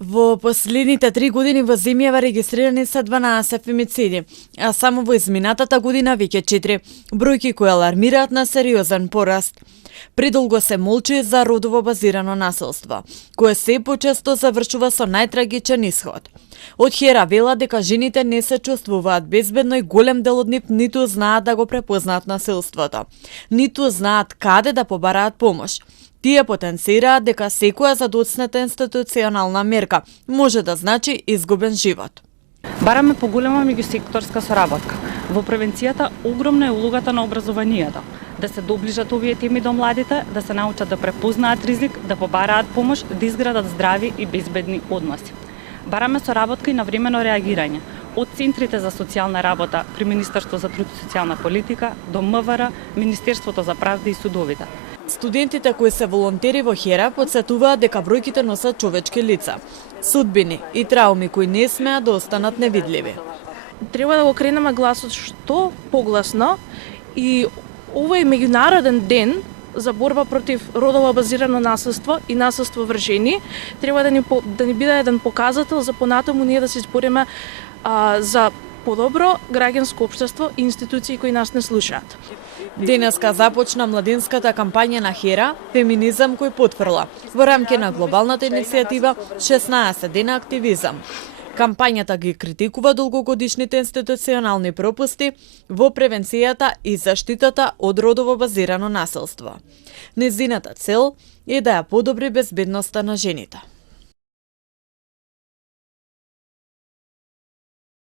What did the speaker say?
Во последните 3 години во земјава регистрирани се 12 фемициди, а само во изминатата година веќе 4, бројки кои алармираат на сериозен пораст. Предолго се молчи за родово базирано насилство, кое се почесто завршува со најтрагичен исход. Од Хера вела дека жените не се чувствуваат безбедно и голем дел од нив ниту знаат да го препознаат насилството, ниту знаат каде да побараат помош. Тие потенцираат дека секоја задоцната институционална мерка може да значи изгубен живот. Бараме поголема меѓусекторска соработка. Во превенцијата огромна е улогата на образованието. Да се доближат овие теми до младите, да се научат да препознаат ризик, да побараат помош, да изградат здрави и безбедни односи. Бараме соработка и на времено реагирање. Од центрите за социјална работа при Министерство за труд и социјална политика до МВР, Министерството за правда и судовите. Студентите кои се волонтери во Хера потсетуваат дека бројките носат човечки лица, судбини и трауми кои не смеат да останат невидливи. Треба да го кренеме гласот што погласно и овој меѓународен ден за борба против родово базирано насилство и насилство врз жени треба да ни биде еден показател за понатаму ние да се избориме за подобро граѓанско општество и институции кои нас не слушаат. Денеска започна младинската кампања на Хера Феминизам кој потврла во рамки на глобалната иницијатива 16 дена активизам. Кампањата ги критикува долгогодишните институционални пропусти во превенцијата и заштитата од родово базирано насилство. Незината цел е да ја подобри безбедноста на жените.